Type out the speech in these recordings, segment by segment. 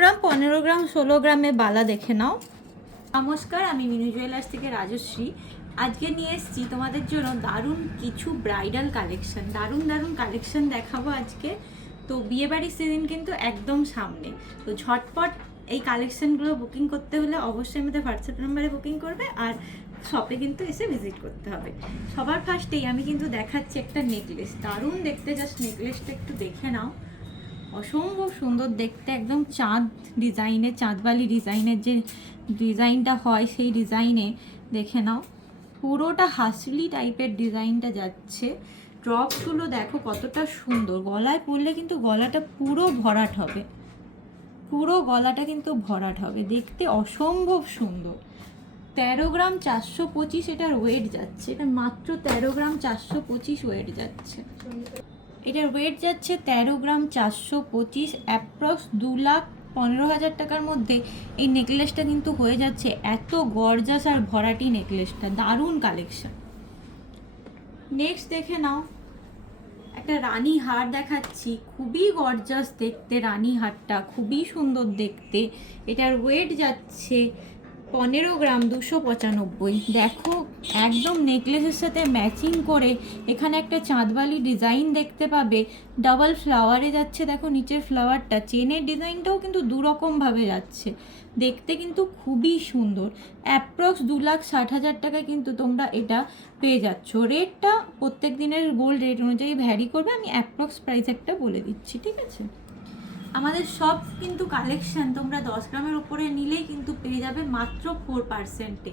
গ্রাম, 15 গ্রাম, 16 গ্রামে বালা দেখে নাও। নমস্কার, আমি মিনু জুয়েলার্স থেকে রাজশ্রী। আজকে নিয়ে এসেছি তোমাদের জন্য দারুণ কিছু ব্রাইডাল কালেকশন, দারুণ কালেকশন দেখাবো আজকে। তো বিয়েবাড়ির সিজন কিন্তু একদম সামনে, তো ঝটপট এই কালেকশনগুলো বুকিং করতে হলে অবশ্যই আমাদের হোয়াটসঅ্যাপ নাম্বারে বুকিং করবে, আর শপে কিন্তু এসে ভিজিট করতে হবে। সবার ফার্স্টেই আমি কিন্তু দেখাচ্ছি একটা নেকলেস, দারুণ দেখতে, জাস্ট নেকলেসটা একটু দেখে নাও, অসম্ভব সুন্দর দেখতে, একদম চাঁদ ডিজাইনের, চাঁদবালি ডিজাইনের যে ডিজাইনটা হয় সেই ডিজাইনে দেখে নাও, পুরোটা হাসলি টাইপের ডিজাইনটা যাচ্ছে। ড্রপসগুলো দেখো কতটা সুন্দর, গলায় পরলে কিন্তু গলাটা পুরো ভরাট হবে, পুরো গলাটা কিন্তু ভরাট হবে, দেখতে অসম্ভব সুন্দর। 13 গ্রাম 425 এটার ওয়েট যাচ্ছে, এটা মাত্র 13 গ্রাম 425 ওয়েট যাচ্ছে। এটার ওয়েট যাচ্ছে 13 গ্রাম 425, অ্যাপ্রক্স 2,15,000 টাকার মধ্যে এই নেকলেসটা কিন্তু হয়ে যাচ্ছে। এত গর্জাস আর ভরাটি নেকলেসটা, দারুণ কালেকশন। নেক্সট দেখে নাও, একটা রানী হার দেখাচ্ছি, খুবই গর্জাস দেখতে, রানী হারটা খুবই সুন্দর দেখতে। এটার ওয়েট যাচ্ছে 15 গ্রাম 295। দেখো একদম নেকলেসের সাথে ম্যাচিং করে এখানে একটা চাঁদবালি ডিজাইন দেখতে পাবে, ডাবল ফ্লাওয়ারে যাচ্ছে। দেখো নিচের ফ্লাওয়ারটা, চেনের ডিজাইনটাও কিন্তু দুরকমভাবে যাচ্ছে, দেখতে কিন্তু খুবই সুন্দর। অ্যাপ্রক্স 2,60,000 টাকা কিন্তু তোমরা এটা পেয়ে যাচ্ছ। রেটটা প্রত্যেক দিনের গোল্ড রেট অনুযায়ী ভ্যারি করবে, আমি অ্যাপ্রক্স প্রাইস একটা বলে দিচ্ছি, ঠিক আছে। আমাদের সব কিন্তু কালেকশন তোমরা 10 গ্রামের ওপরে নিলেই কিন্তু পেয়ে যাবে মাত্র 4%-এ।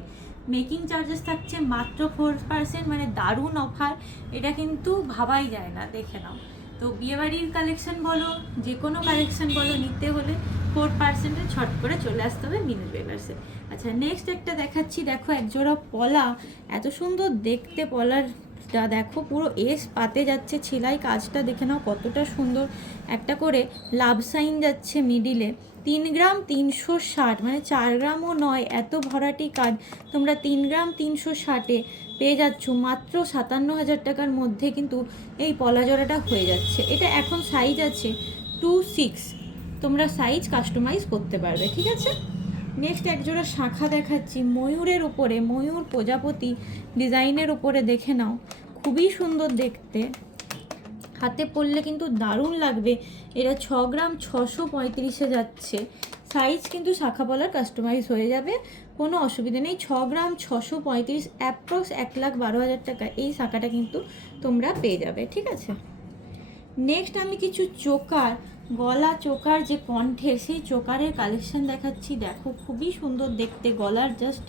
মেকিং চার্জেস থাকছে মাত্র 4%, মানে দারুণ অফার, এটা কিন্তু ভাবাই যায় না, দেখে নাও। তো বিয়েবাড়ির কালেকশন বলো, যে কোনো কালেকশন বলো, নিতে হলে 4%-এ ছট করে চলে আসতে হবে মিনু জুয়েলার্সে। আচ্ছা, নেক্সট একটা দেখাচ্ছি, দেখো একজোড়া পলা, এত সুন্দর দেখতে পলার দেখো, পুরো এস পাতে যাচ্ছে, ছেলাই কাজটা দেখে নাও কতটা সুন্দর, একটা করে লাভ সাইন যাচ্ছে মিডিলে। 3 গ্রাম 360, মানে 4 গ্রামও নয়, এত ভরাটি কাজ তোমরা 3 গ্রাম 360-এ পেয়ে যাচ্ছ মাত্র 57,000 টাকার মধ্যে কিন্তু এই পলা জোড়াটা হয়ে যাচ্ছে। এটা এখন সাইজ আছে 2-6, তোমরা সাইজ কাস্টমাইজ করতে পারবে, ঠিক আছে। নেক্সট একজোড়া শাঁখা দেখাচ্ছি, ময়ূরের উপরে, ময়ূর প্রজাপতি ডিজাইনের উপরে দেখে নাও, খুবই সুন্দর দেখতে, হাতে পরলে কিন্তু দারুণ লাগবে। এটা 6 গ্রাম 635-এ যাচ্ছে, সাইজ কিন্তু শাখা পলার কাস্টমাইজ হয়ে যাবে, কোনো অসুবিধা নেই। 6 গ্রাম 635, অ্যাপ্রক্স 1,12,000 টাকা এই শাখাটা কিন্তু তোমরা পেয়ে যাবে, ঠিক আছে। নেক্সট আমি কিছু চোকার, গলা চোকার যে কণ্ঠের, সেই চোকারের কালেকশন দেখাচ্ছি। দেখো খুবই সুন্দর দেখতে, গলার জাস্ট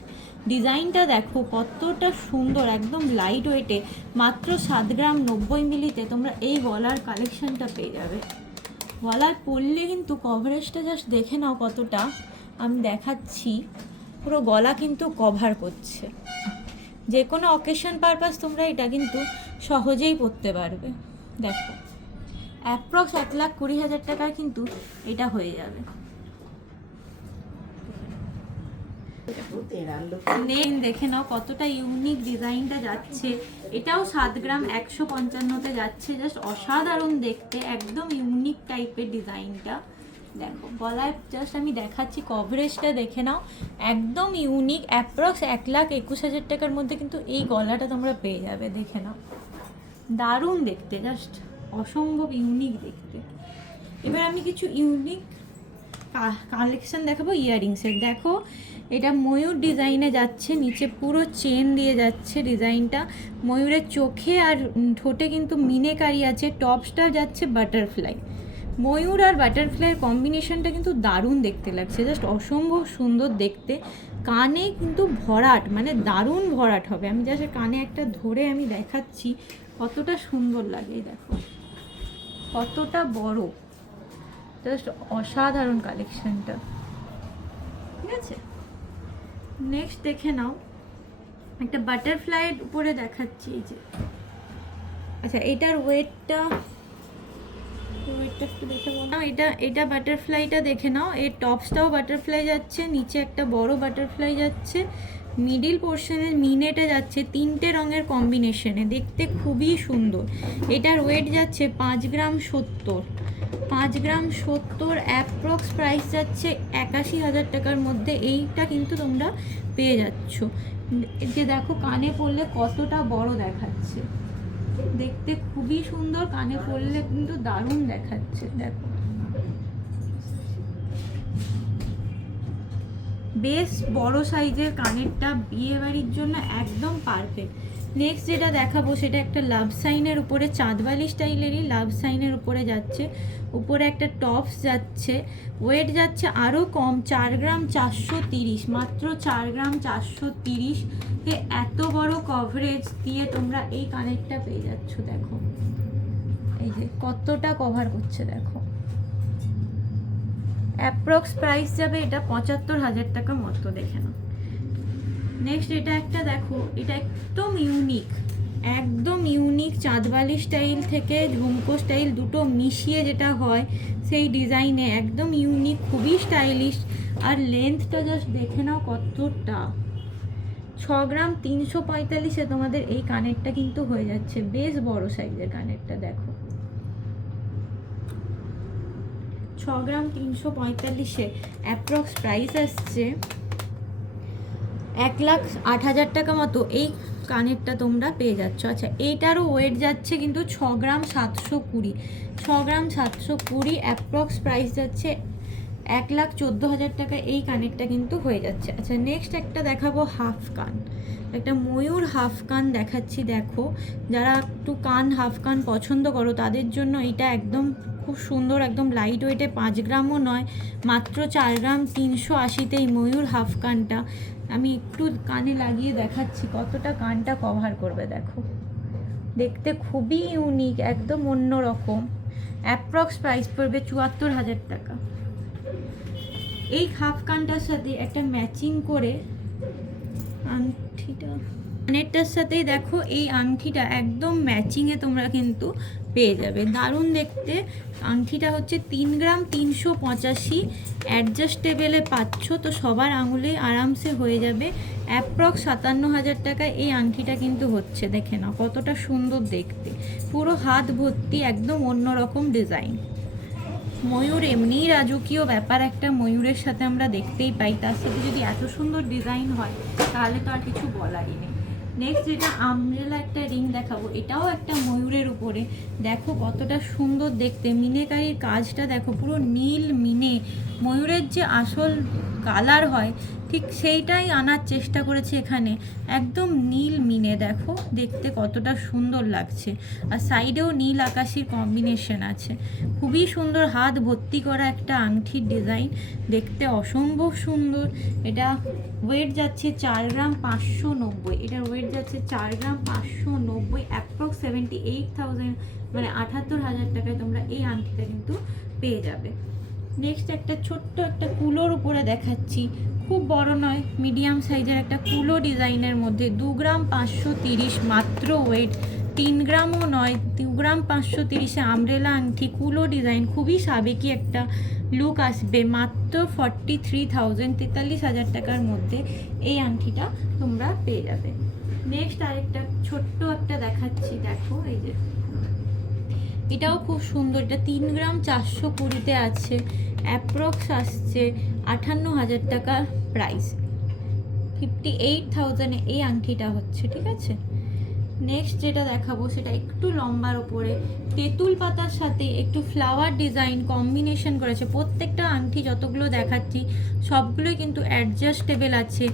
ডিজাইনটা দেখো কতটা সুন্দর, একদম লাইট ওয়েটে, মাত্র 7 গ্রাম 90 মিলিতে তোমরা এই গলার কালেকশনটা পেয়ে যাবে। গলার পরলে কিন্তু কভারেজটা জাস্ট দেখে নাও কতটা, আমি দেখাচ্ছি, পুরো গলা কিন্তু কভার করছে, যে কোনো অকেশন পারপাস তোমরা এটা কিন্তু সহজেই পরতে পারবে। দেখো অ্যাপ্রক্স 1,20,000 টাকায় কিন্তু এটা হয়ে যাবে। দেখে নাও কতটা ইউনিক ডিজাইনটা যাচ্ছে, এটাও 7 গ্রাম 155-তে যাচ্ছে, জাস্ট অসাধারণ দেখতে, একদম ইউনিক টাইপের ডিজাইনটা। দেখো গলায় জাস্ট আমি দেখাচ্ছি, কভারেজটা দেখে নাও, একদম ইউনিক। অ্যাপ্রক্স 1,21,000 টাকার মধ্যে কিন্তু এই গলাটা তোমরা পেয়ে যাবে, দেখে নাও, দারুণ দেখতে, জাস্ট অসম্ভব ইউনিক দেখতে। এবার আমি কিছু ইউনিক কালেকশন দেখাবো ইয়াররিংসের। দেখো এটা ময়ূর ডিজাইনে যাচ্ছে, নিচে পুরো চেন দিয়ে যাচ্ছে ডিজাইনটা, ময়ূরের চোখে আর ঠোঁটে কিন্তু মিনেকারি আছে, টপসটা যাচ্ছে বাটারফ্লাই। ময়ূর আর বাটারফ্লাইয়ের কম্বিনেশনটা কিন্তু দারুণ দেখতে লাগছে, জাস্ট অসম্ভব সুন্দর দেখতে। কানে কিন্তু ভরাট, মানে দারুণ ভরাট হবে, আমি জাস্ট কানে একটা ধরে আমি দেখাচ্ছি কতটা সুন্দর লাগে, দেখো কতটা বড়, জাস্ট অসাধারণ কালেকশনটা, ঠিক আছে। নেক্সট দেখে নাও, একটা বাটারফ্লাইয়ের উপরে দেখাচ্ছি, এই যে, আচ্ছা এটার ওয়েটটা একটু দেখে বলো, এটা বাটারফ্লাইটা দেখে নাও, এর টপসটাও বাটারফ্লাই যাচ্ছে, নিচে একটা বড় বাটারফ্লাই যাচ্ছে, মিডিল পোর্শনের মিনেটে যাচ্ছে 3টে রঙের কম্বিনেশনে, দেখতে খুবই সুন্দর। এটার ওয়েট যাচ্ছে 5 গ্রাম 70, 5 গ্রাম 70, অ্যাপ্রক্স প্রাইস যাচ্ছে 81,000 টাকার মধ্যে। এইটা কিন্তু তোমরা পেয়ে যাচ্ছ। যে দেখো কানে পরলে কতটা বড় দেখাচ্ছে, দেখতে খুবই সুন্দর, কানে পরলে কিন্তু দারুণ দেখাচ্ছে। দেখো বেশ বড় সাইজের কানেরটা, বিয়ে বাড়ির জন্য একদম পারফেক্ট। নেক্সট যেটা দেখাবো সেটা একটা লাভ সাইনের উপরে, চাঁদবালি স্টাইলেরই লাভ সাইনের উপরে যাচ্ছে। উপরে একটা টপস যাচ্ছে, ওয়েট যাচ্ছে আরও কম, 4 গ্রাম 430, মাত্র 4 গ্রাম 430 এ এত বড় কভারেজ দিয়ে তোমরা এই কানেরটা পেয়ে যাচ্ছ। দেখো এই যে কতটা কভার করছে, দেখো অ্যাপ্রক্স প্রাইস যাবে এটা 75,000 টাকা মতো, দেখে নাও। নেক্সট এটা একটা দেখো, এটা একদম ইউনিক, একদম ইউনিক, চাঁদবালি স্টাইল থেকে ঝুমকো স্টাইল দুটো মিশিয়ে যেটা হয় সেই ডিজাইনে, একদম ইউনিক, খুবই স্টাইলিশ। আর লেন্থটা জাস্ট দেখে নাও কতটা, 6 গ্রাম 345-এ তোমাদের এই কানেরটা কিন্তু হয়ে যাচ্ছে। বেশ বড় সাইজের কানেরটা, দেখো 6 গ্রাম 345-এ অ্যাপ্রক্স প্রাইস আসছে 1,08,000 টাকা মতো। এই কানেরটা তোমরা পেয়ে যাচ্ছ। আচ্ছা এইটারও ওয়েট যাচ্ছে কিন্তু 6 গ্রাম 720, 6 গ্রাম 720, অ্যাপ্রক্স প্রাইস যাচ্ছে 1,14,000 টাকা। এই কানেরটা কিন্তু হয়ে যাচ্ছে। আচ্ছা নেক্সট একটা দেখাবো হাফ কান, একটা ময়ূর হাফ কান দেখাচ্ছি। দেখো যারা একটু কান হাফ কান পছন্দ করো তাদের জন্য এটা একদম খুব সুন্দর, একদম লাইট ওয়েটে, 5 গ্রামও নয়, মাত্র 4 গ্রাম 380-তে এই ময়ূর হাফ কানটা। আমি একটু কানে লাগিয়ে দেখাচ্ছি কতটা কানটা কভার করবে। দেখো দেখতে খুবই ইউনিক, একদম অন্য রকম। অ্যাপ্রক্স প্রাইস পড়বে 74,000 টাকা। এই হাফ কানটার সাথে একটা ম্যাচিং করে আংটিটা, কানেরটার সাথেই দেখো এই আংটিটা একদম ম্যাচিংয়ে তোমরা কিন্তু পেয়ে যাবে, দারুণ দেখতে। আংটিটা হচ্ছে 3 গ্রাম 385, অ্যাডজাস্টেবেলে পাচ্ছ, তো সবার আঙুলে আরামসে হয়ে যাবে। অ্যাপ্রক্স 57,000 টাকা এই আংটিটা কিন্তু হচ্ছে। দেখে নাও কতটা সুন্দর দেখতে, পুরো হাত ভর্তি, একদম অন্যরকম ডিজাইন। ময়ূর এমনিই রাজকীয় ব্যাপার, একটা ময়ূরের সাথে আমরা দেখতেই পাই, তার সাথে যদি এত সুন্দর ডিজাইন হয় তাহলে তো আর কিছু বলারই নেই। নেক্সট যেটা আমব্রেলা একটা রিং দেখাবো, এটাও একটা ময়ূরের উপরে। দেখো কতটা সুন্দর দেখতে, মিনেকারির কাজটা দেখো, পুরো নীল মিনে, ময়ূরের যে আসল কালার হয় ঠিক সেইটাই আনার চেষ্টা করেছে এখানে, একদম নীল মিনে। দেখো দেখতে কতটা সুন্দর লাগছে, আর সাইডেও নীল আকাশির কম্বিনেশন আছে, খুবই সুন্দর, হাত ভর্তি করা একটা আংটির ডিজাইন, দেখতে অসম্ভব সুন্দর। এটা ওয়েট যাচ্ছে 4 গ্রাম 590, এটার ওয়েট যাচ্ছে 4 গ্রাম 590, অ্যাপ্রক্স 78,000, মানে 78,000 টাকায় তোমরা এই আংটিটা কিন্তু পেয়ে যাবে। নেক্সট একটা ছোট্ট একটা কুলোর উপরে দেখাচ্ছি, খুব বড় নয়, মিডিয়াম সাইজের একটা কুলো ডিজাইনের মধ্যে, 2 গ্রাম 530, মাত্র ওয়েট 3 গ্রামও নয়, 2 গ্রাম 530-এ আমব্রেলা আংটি, কুলো ডিজাইন, খুবই সাবেকি একটা লুক আসবে, মাত্র 43,000, 43,000 টাকার মধ্যে এই আংটিটা তোমরা পেয়ে যাবে। নেক্সট আরেকটা ছোট্ট একটা দেখাচ্ছি, দেখো এই যে এটাও খুব সুন্দর, এটা 3 গ্রাম 420-তে আছে, অ্যাপ্রক্স আসছে 58,000 টাকা প্রাইস, 58,000-এ এই আংটিটা হচ্ছে, ঠিক আছে। নেক্সট যেটা দেখাবো সেটা একটু লম্বার ওপরে, তেঁতুল পাতার সাথে একটু ফ্লাওয়ার ডিজাইন কম্বিনেশন করেছে। প্রত্যেকটা আংটি যতগুলো দেখাচ্ছি সবগুলোই কিন্তু অ্যাডজাস্টেবল আছে,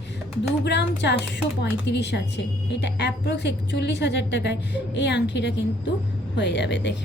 2 গ্রাম 435 আছে, এটা অ্যাপ্রক্স 41,000 টাকায় এই আংটিটা কিন্তু হয়ে যাবে। দেখে